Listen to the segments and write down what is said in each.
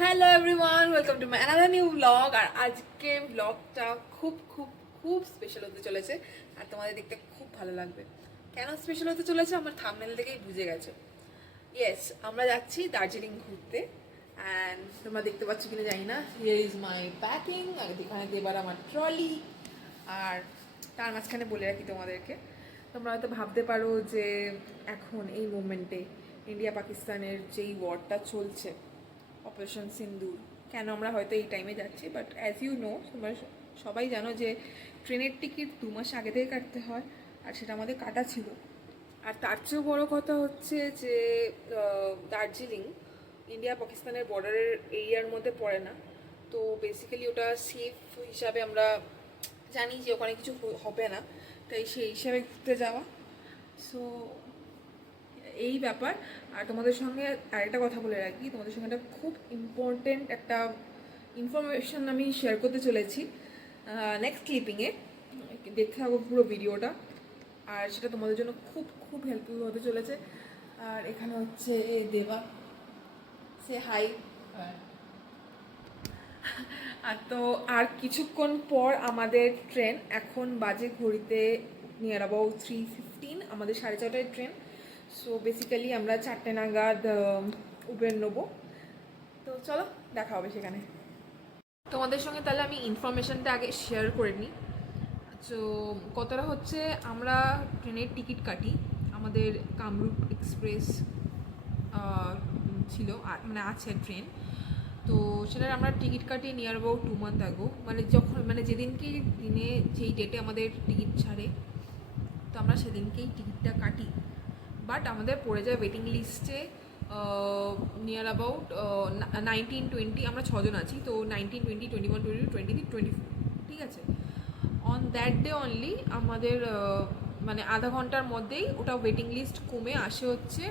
Hello everyone, welcome to my another new blog. আর আজকে ব্লগটা খুব খুব খুব স্পেশাল হতে চলেছে আর তোমাদের দেখতে খুব ভালো লাগবে। কেন স্পেশাল হতে চলেছে আমার থাম্বনেল দেখেই বুঝে গেছো। ইয়েস, আমরা যাচ্ছি দার্জিলিং ঘুরতে। অ্যান্ড তোমরা দেখতে পাচ্ছ কিনা জানি না, হিয়ার ইজ মাই প্যাকিং। আর এখানে এবার আমার ট্রলি। আর তার মাঝখানে বলে রাখি তোমাদেরকে, তোমরা হয়তো ভাবতে পারো যে এখন এই মুভমেন্টে ইন্ডিয়া পাকিস্তানের যেই ওয়ারটা চলছে, অপারেশন সিন্দুর, কেন আমরা হয়তো এই টাইমে যাচ্ছি। বাট অ্যাজ ইউ নো, তোমরা সবাই জানো যে ট্রেনের টিকিট 2 মাস আগে থেকে কাটতে হয়, আর সেটা আমাদের কাটা ছিল। আর তার চেয়েও বড় কথা হচ্ছে যে দার্জিলিং ইন্ডিয়া পাকিস্তানের বর্ডারের এরিয়ার মধ্যে পড়ে না। তো বেসিক্যালি ওটা সেফ হিসাবে আমরা জানি যে ওখানে কিছু হবে না, তাই সেই হিসাবে ঘুরতে যাওয়া। সো এই ব্যাপার। আর তোমাদের সঙ্গে আরেকটা কথা বলে রাখি, তোমাদের সঙ্গে একটা খুব ইম্পর্টেন্ট একটা ইনফরমেশন আমি শেয়ার করতে চলেছি নেক্সট ক্লিপিংয়ে। দেখতে থাকো পুরো ভিডিওটা, আর সেটা তোমাদের জন্য খুব খুব হেল্পফুল হতে চলেছে। আর এখানে হচ্ছে দেবা, সে হাই। আর তো আর কিছুক্ষণ পর আমাদের ট্রেন, এখন বাজে ঘড়িতে নিয়ার অ্যাবাউট 3:15, আমাদের 4:30টায় ট্রেন। সো বেসিক্যালি আমরা 4টে নাগাদ উবের নেবো। তো চলো, দেখা হবে সেখানে। তোমাদের সঙ্গে তাহলে আমি ইনফরমেশানটা আগে শেয়ার করে নিই। তো কতটা হচ্ছে, আমরা ট্রেনের টিকিট কাটি, আমাদের কামরূপ এক্সপ্রেস ছিল, মানে আছে ট্রেন। তো সেটার আমরা টিকিট কাটি নিয়ার অ্যাবাউট 2 মান্থ আগো, মানে যেদিনকে দিনে যেই ডেটে আমাদের টিকিট ছাড়ে, তো আমরা সেদিনকেই টিকিটটা কাটি। বাট আমাদের পড়ে যায় ওয়েটিং লিস্টে নিয়ার অ্যাবাউট 19-20, আমরা 6জন আছি। তো 19, 20, 21, 22, 23, 24, ঠিক আছে। অন দ্যাট ডে অনলি আমাদের মানে আধা ঘন্টার মধ্যেই ওটা ওয়েটিং লিস্ট কমে আসে হচ্ছে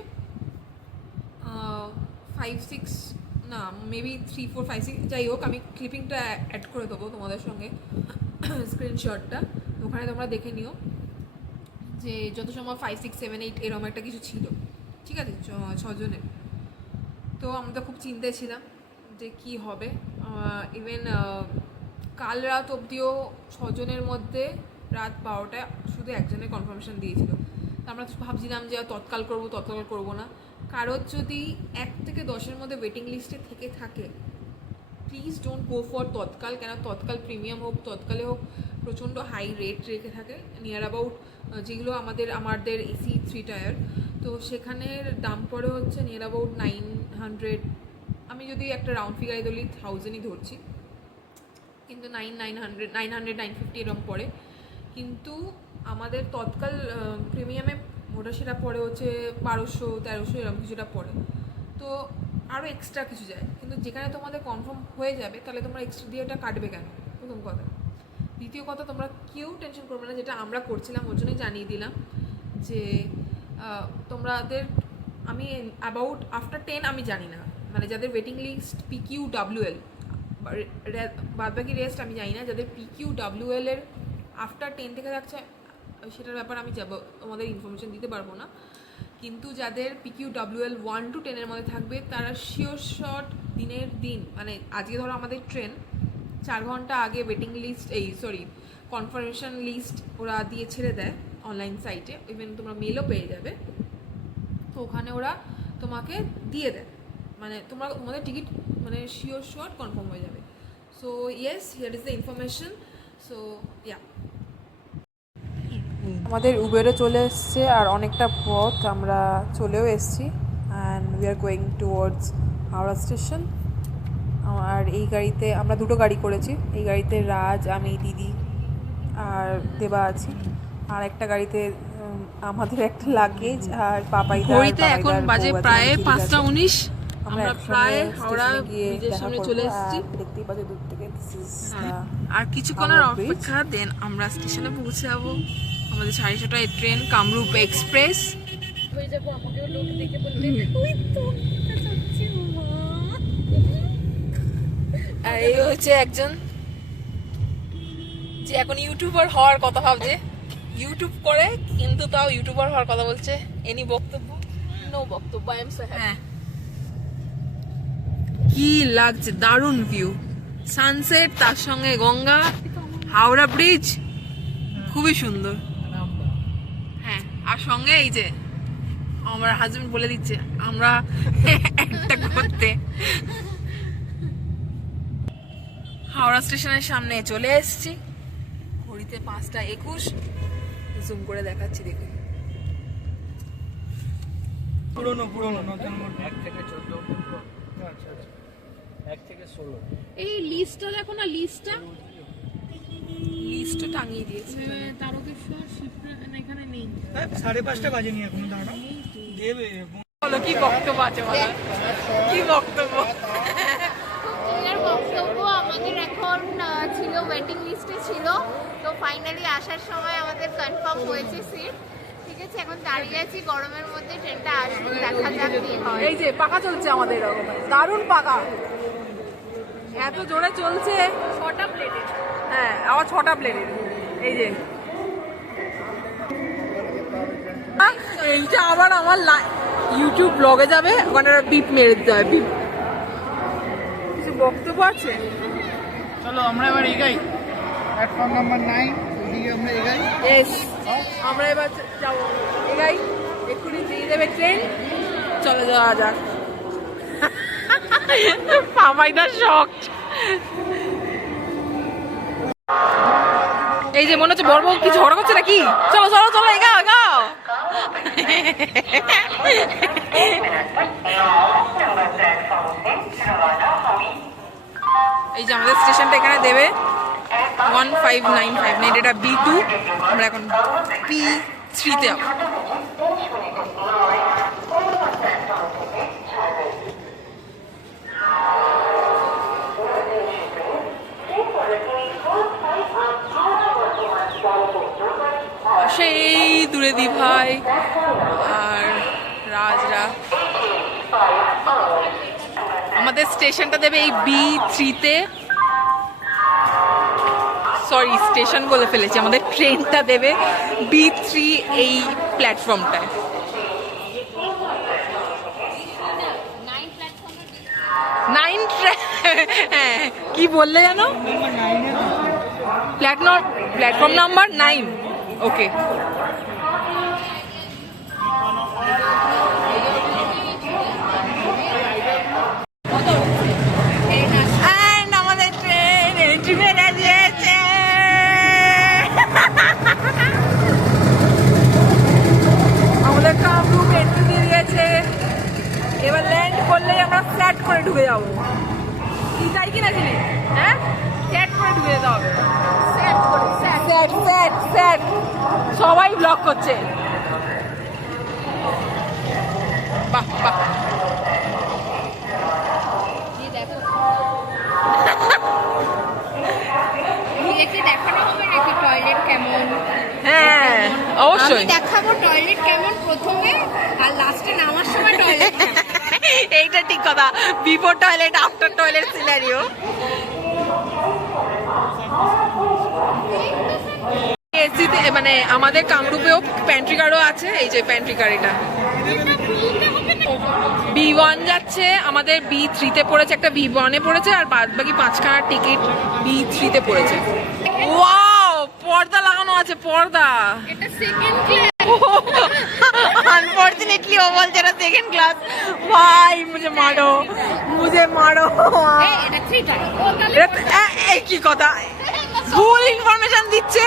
5-6, না মেবি 3-4-5-6, যাই হোক, আমি ক্লিপিংটা অ্যাড করে দেবো তোমাদের সঙ্গে, স্ক্রিনশটটা। ওখানে তোমরা দেখে নিও যে যত সময় 5-6-7-8 এরকম একটা কিছু ছিল, ঠিক আছে, 6জনের। তো আমরা খুব চিন্তায় ছিলাম যে কি হবে। ইভেন কাল রাত অবধিও 6জনের মধ্যে রাত 12টায় শুধু একজনের কনফার্মেশন দিয়েছিল। তো আমরা ভাবছিলাম যে তৎকাল করবো না। কারোর যদি 1 থেকে 10-এর মধ্যে ওয়েটিং লিস্টে থেকে থাকে, প্লিজ ডোন্ট গো ফর তৎকাল। কেন তৎকাল প্রিমিয়াম হোক, তৎকালে হোক, প্রচণ্ড হাই রেট রেখে থাকে। নিয়ার অ্যাবাউট যেগুলো আমাদের এসি 3 টায়ার, তো সেখানের দাম পড়ে হচ্ছে নিয়ার অ্যাবাউট 900, আমি যদি একটা রাউন্ড ফিগারে ধরি 1000ই ধরছি, কিন্তু 950 এরকম পড়ে। কিন্তু আমাদের তৎকাল প্রিমিয়ামে ওটা সেটা পড়ে হচ্ছে 1200-1300 এরকম কিছুটা পড়ে। তো আরও এক্সট্রা কিছু যায়, কিন্তু যেখানে তোমাদের কনফার্ম হয়ে যাবে, তাহলে তোমরা এক্সট্রা দিয়ে ওটা কাটবে কেন, প্রথম কথা। দ্বিতীয় কথা, তোমরা কেউ টেনশন করবে না, যেটা আমরা করছিলাম ওর জন্যই জানিয়ে দিলাম যে তোমাদের, আমি অ্যাবাউট আফটার 10 আমি জানি না, মানে যাদের ওয়েটিং লিস্ট PQWL, বাদ বাকি রেস্ট আমি জানি না। যাদের PQWL এর আফটার 10 থেকে যাচ্ছে, সেটার ব্যাপারে আমি তোমাদের ইনফরমেশন দিতে পারবো না। কিন্তু যাদের PQWL 1 to 10 এর মধ্যে থাকবে, তারা শিওর শট দিনের দিন, মানে আজকে ধরো আমাদের ট্রেন, 4 ঘন্টা আগে ওয়েটিং লিস্ট, কনফার্মেশন লিস্ট ওরা দিয়ে ছেড়ে দেয় অনলাইন সাইটে। ইভেন তোমরা মেলও পেয়ে যাবে, তো ওখানে ওরা তোমাকে দিয়ে দেয়, মানে তোমাদের টিকিট মানে শিওর শট কনফার্ম হয়ে যাবে। So yes, here is the information. So yeah, আমাদের উবেরে চলে এসছে, আর অনেকটা পথ আমরা চলেও এসছি। And we are going towards Howrah station. আর এই গাড়িতে আমরা 2টো গাড়ি করেছি। এই গাড়িতে রাজ, আমি, দিদি আর দেবা আছি। আর একটা গাড়িতে আমাদের একটা লাগেজ আর পাপাইদার। ঘড়িতে এখন বাজে প্রায় 5:19, আমরা প্রায় হাওড়া ব্রিজের সামনে চলে এসেছি। দেখতেই পাচ্ছি দূর থেকে। আর কিছুক্ষণের অপেক্ষা, দেন আমরা স্টেশনে পৌঁছে যাবো। আমাদের 6:30টায় ট্রেন, কামরূপ এক্সপ্রেস। হয়ে যাবো, আমাকেও লোক দেখে বলবে ওই তো যাচ্ছি মা। আর এই হচ্ছে একজন যে এখন ইউটিউবার হওয়ার কথা ভাবছে, ইউটিউব করে কিন্তু তাও ইউটিউবার হওয়ার কথা বলছে। এনি বক্তব্য? নো বক্তব্য, আই এম সো হ্যাপি। কি লাগছে, দারুণ ভিউ, সানসেট, তার সঙ্গে গঙ্গা, হাওড়া ব্রিজ, খুবই সুন্দর। হ্যাঁ, আর সঙ্গে এই যে আমার হাজবেন্ড বলে দিচ্ছে আমরা একটা করতে হাওড়া স্টেশনের সামনে চলে এসেছি। ঘড়িতে 5:21, জুম করে দেখাচ্ছি, দেখুন। পুরনো নতুন 1 থেকে 14। আচ্ছা 1 থেকে 16। এই লিস্টটা দেখো না, লিস্টটা টাঙিয়ে দিয়েছে। তারকেশ্বর শিবপুর এখানে নেই। 5:30 বাজেনি এখনো, দাঁড়াও দেবে। বলো কি বক্তব্য আছে, বলো কি বক্তব্য? এর বক্তব্য আমাদের এখন ছিল ওয়েটিং লিস্টে ছিল, তো ফাইনালি আসার সময় আমাদের কনফার্ম হয়েছে সিট। ঠিক আছে, এখন দাঁড়িয়ে আছি গরমের মধ্যে, ট্রেনটা আসবে, দেখা যাক কি হয়। এই যে পাকা চলছে আমাদের, দারুণ পাকা, এত জোরে চলছে। 6টা প্লেটের, হ্যাঁ আবার 6টা প্লেটের। এই যে এইটা আবার আমার ইউটিউব ব্লগে যাবে, ওখানে বিপ মেরে দিতে হয়, বিপ। কিছু বক্তব্য আছে? চলো আমরা এবার এগাই, প্ল্যাটফর্ম নাম্বার 9 ওদিকে আমরা এগাই। এস, আমরা এবার যাবো এগাই, এক্ষুনি দিয়ে দেবে ট্রেন, চলে যাওয়া যাক। পাপাইদার শখ। এই যে মনে হচ্ছে বড় বউ কি ঝগড়া করছে নাকি? চলো চলো চলো, এগাও এগাও। এই যে আমাদের স্টেশনটা এখানে দেবে 15959, এটা B2, আমরা এখন B3-তে যাবো। সেই দূরে দিভাই আর রাজরা। আমাদের স্টেশনটা দেবে এই B3-তে, সরি স্টেশন বলে ফেলেছি, আমাদের ট্রেনটা দেবে B3 এই প্ল্যাটফর্মটায়। 9 হ্যাঁ কি বললে জানো? Platform number 9। ওকে, আমাদের ট্রেন এন্ট্রি মেরে দিয়েছে। আমাদের কামরূপ এন্ট্রি দিয়ে দিয়েছে, এবার ল্যান্ড করলেই আমরা ফ্ল্যাট করে ঢুকে যাবো। কি চাই কিনা জিনিস? হ্যাঁ, ফ্ল্যাট করে ঢুকে যেতে হবে। স্যাট সবাই ব্লক করছে। বাহ বাহ, দেখানো হবে নাকি টয়লেট কেমন? হ্যাঁ অবশ্যই দেখাবো টয়লেট কেমন প্রথমে, আর লাস্টে নামার সময় টয়লেট। এইটা ঠিক কথা, before toilet after toilet scenario. এসিতে মানে আমাদের কামরূপেও প্যান্ট্রি কারও আছে, এই যে প্যান্ট্রি কার, এটা B1 যাচ্ছে, আমাদের B3-তে পড়েছে, একটা B1-এ পড়েছে, আর বাদ বাকি 5খানার টিকিট B3-তে পড়েছে। ওয়াও, পর্দা লাগানো আছে, পর্দা। এটা সেকেন্ড ক্লাস। अनफॉर्चुनेटली वो बोलते ना सेकंड क्लास। भाई मुझे मारो এটা 3টা। এই কি কথা, ভুল ইনফরমেশন দিচ্ছে।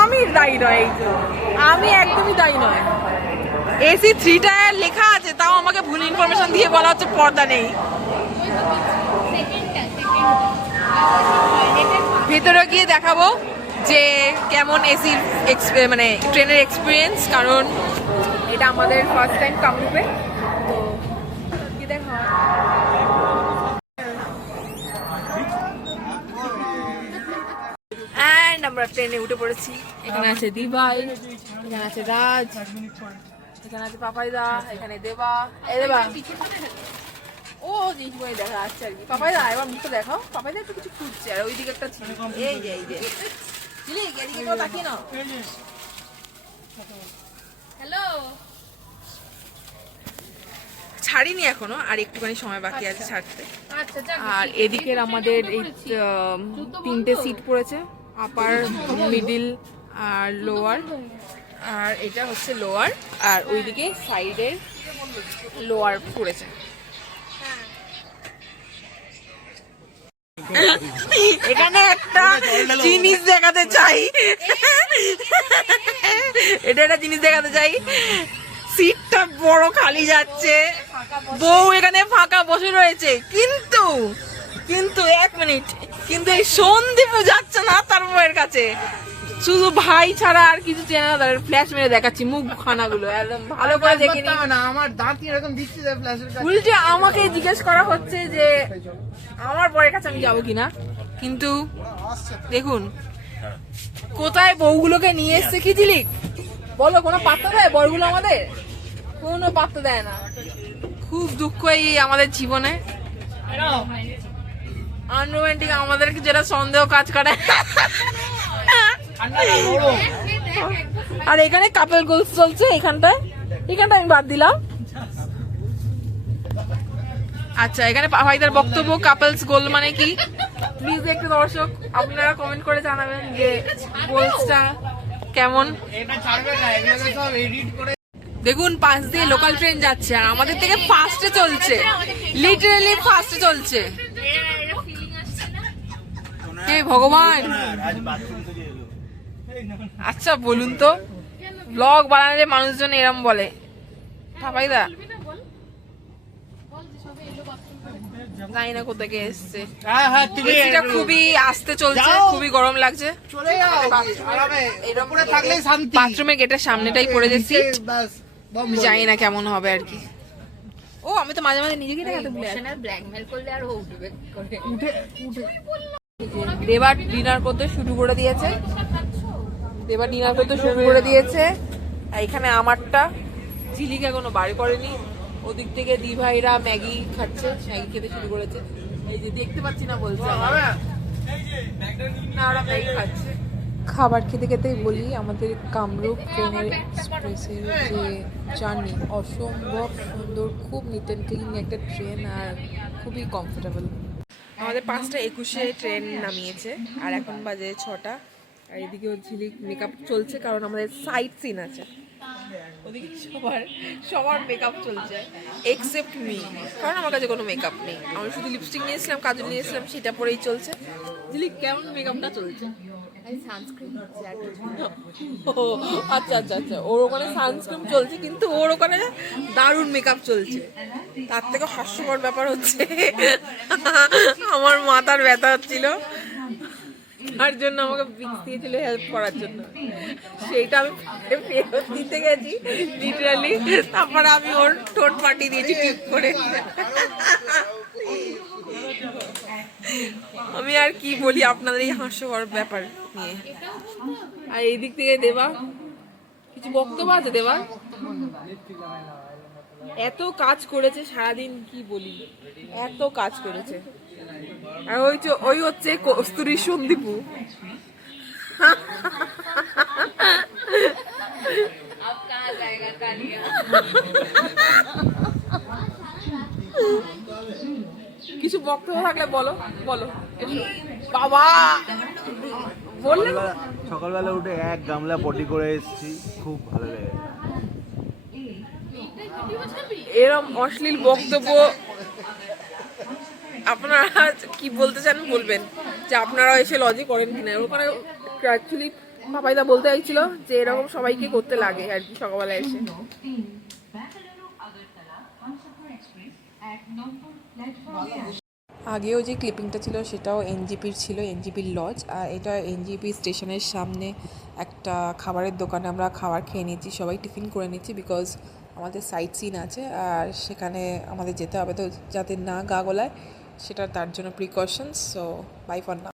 আমি দায়ী নয়, আমি একদমই দায়ী নয়। এসি 3টা লেখা আছে, তাও আমাকে ভুল ইনফরমেশন দিয়ে বলা হচ্ছে পর্দা নেই। ভেতরে গিয়ে দেখাবো যে কেমন এসির মানে ট্রেনের এক্সপিরিয়েন্স, কারণ এটা আমাদের ফার্স্ট টাইম কামরূপে, তো কি দেখা। অ্যান্ড আমরা ট্রেনে উঠে পড়েছি। এখানে আছে দিভাই, এখানে আছে রাজ, এখানে আছে পাপাইদা, এখানে দেবা। এই দেবা, ও জিনিস বই দেখা যাচ্ছে আর কি। পাপাইদা এবার মুখটা দেখাও, পাপাইদা একটু কিছু খুঁজছে, আর ওইদিকে একটা ছিল, এই যে ঝিলিক, এদিকে তো তাকিয়ে নাও। হ্যালো, ছাড়িনি এখনো, আর একটুখানি সময় বাকি আছে ছাড়তে। আচ্ছা যাক, আর এদিকের আমাদের এই তিনটে সিট পড়েছে, আপার, মিডিল আর লোয়ার। আর এটা হচ্ছে লোয়ার, আর ওইদিকে সাইডের লোয়ার পড়েছে। এখানে একটা জিনিস দেখাতে চাই, এটা একটা জিনিস দেখাতে চাই, সিটটা বড় খালি যাচ্ছে, বউ এখানে ফাঁকা বসে রয়েছে, কিন্তু কিন্তু 1 মিনিট, কিন্তু এই সন্দীপও যাচ্ছে না তার বউয়ের কাছে, শুধু ভাই ছাড়া আর কিছু চেনা না। তার ফ্ল্যাশ মেরে দেখাচ্ছি মুখ খানাগুলো একদম ভালো করে দেখে নি। না আমার দাঁত এরকম দিচ্ছে যে ফ্ল্যাশের কাছে। উল্টে আমাকে জিজ্ঞেস করা হচ্ছে যে আমার বরের কাছে আমি যাবো কিনা, কিন্তু দেখুন কোথায় বউগুলোকে নিয়ে এসছে। কি ঝিলিক বলো, কোনো পাত্তা দেয় বরগুলো আমাদের? কোনো পাত্তা দেয় না। খুব দুঃখ এই আমাদের জীবনে, আনরোমান্টিক আমাদেরকে যেটা সন্দেহ কাজ করে। আর এখানে কাপল গোলস চলছে, এখানটা আমি বাদ দিলাম। আচ্ছা, এখানে ভাইদের বক্তব্য কাপলস গোল মানে কি, প্লিজ একটু দর্শক আপনারা কমেন্ট করে জানাবেন যে গোলসটা কেমন। এটা ছাড়বে না, এগুলোকে সব এডিট করে। দেখুন পাশ দিয়ে লোকাল ট্রেন যাচ্ছে, আর আমাদের থেকে ফাস্টে চলছে, লিটারালি ফাস্টে চলছে। হে ভগবান, আচ্ছা বলুন তো, ব্লগ বানালে মানুষজন এরম বলে? ভাইদা জানি না কোথা থেকে এসছে, হ্যাঁ তুমি এসিটা খুবই আস্তে চলছে, খুবই গরম লাগছে। চলে যাও আরামে, এরকম করে থাকলেই শান্তি। বাথরুমের গেটের সামনেটাই পড়েছে সিট, বাস বম জানি না কেমন হবে আর কি। ও আমি তো মাঝে মাঝে নিজেকে দেখাতে ভুলে যাই। ব্ল্যাকমেল করলে আর ও উঠবে করে। দেবার ডিনার করতে শুরু করে দিয়েছে, দেবার ডিনার করতে শুরু করে দিয়েছে। আর এখানে আমারটা ঝিলিক এখনো বাড়ি করেনি, ওদিক থেকে দি ভাইরা ম্যাগি খাচ্ছে, ম্যাগি খেতে শুরু করেছে। এই যে দেখতে পাচ্ছি না বলছে না, ওরা ম্যাগি খাচ্ছে। খাবার খেতে খেতেই বলি, আমাদের কামরূপ ট্রেনের এক্সপ্রেসের যে জার্নি অসম্ভব সুন্দর, খুব নিট অ্যান্ড ক্লিন একটা ট্রেন, আর খুবই কমফোর্টেবল। আমাদের 5:21 ট্রেন নামিয়েছে, আর এখন বাজে 6টা। আর এদিকেও ঝিলিক মেকআপ চলছে, কারণ আমাদের সাইট সিন আছে। ওদিকে সবার মেকআপ চলছে এক্সেপ্ট মি, কারণ আমার কাছে কোনো মেকআপ নেই। আমি শুধু লিপস্টিক নিয়েছিলাম, কাজল নিয়েছিলাম, সেটা পরেই চলছে। ঝিলিক কেমন মেকআপটা চলছে? ও আচ্ছা আচ্ছা আচ্ছা, ওর ওখানে সানস্ক্রিন চলছে, কিন্তু ওর ওখানে দারুণ মেকআপ চলছে। তার থেকে হাস্যকর ব্যাপার হচ্ছে আমার মাথার ব্যথা হচ্ছিল, তার জন্য আমাকে বিক্স দিয়েছিল হেল্প করার জন্য, সেইটা আমি ফেরত দিতে গেছি লিটারালি। তারপরে আমি ওর ঠোঁট পাঠিয়ে দিয়েছি টিপ করে। আমি আর কি বলি আপনাদের এই হাস্যকর ব্যাপার নিয়ে। আর এই দিক থেকে দেবা কিছু বক্তব্য আছে? দেবা এত কাজ করেছে সারাদিন, কি বলি, এত কাজ করেছে। আর ওই হচ্ছে কস্তুরী সন্দীপু। কিছু বক্তব্য থাকলে বলো বলো। বাবা বললেন সকালবেলা উঠে 1 গামলা পটি করে এসেছি, খুব ভালো লাগে। এরম অশ্লীল বক্তব্য আপনারা কি বলতে চান বলবেন, যে আপনারা এসে লজে করেন কিনা। ওখানে অ্যাকচুয়ালি পাপাইদা বলতে চাইছিল যে এরকম সবাইকে করতে লাগে আর কি, সকালবেলা এসে। আগেও যে ক্লিপিংটা ছিল সেটাও এনজিপির ছিল, এনজিপির লজ। আর এটা এনজিপি স্টেশনের সামনে একটা খাবারের দোকানে আমরা খাবার খেয়ে নিচ্ছি, সবাই টিফিন করে নিচ্ছি, বিকজ আমাদের সাইট সিন আছে আর সেখানে আমাদের যেতে হবে, তো যাতে না গা গলায় সেটা তার জন্য precautions. So bye for now.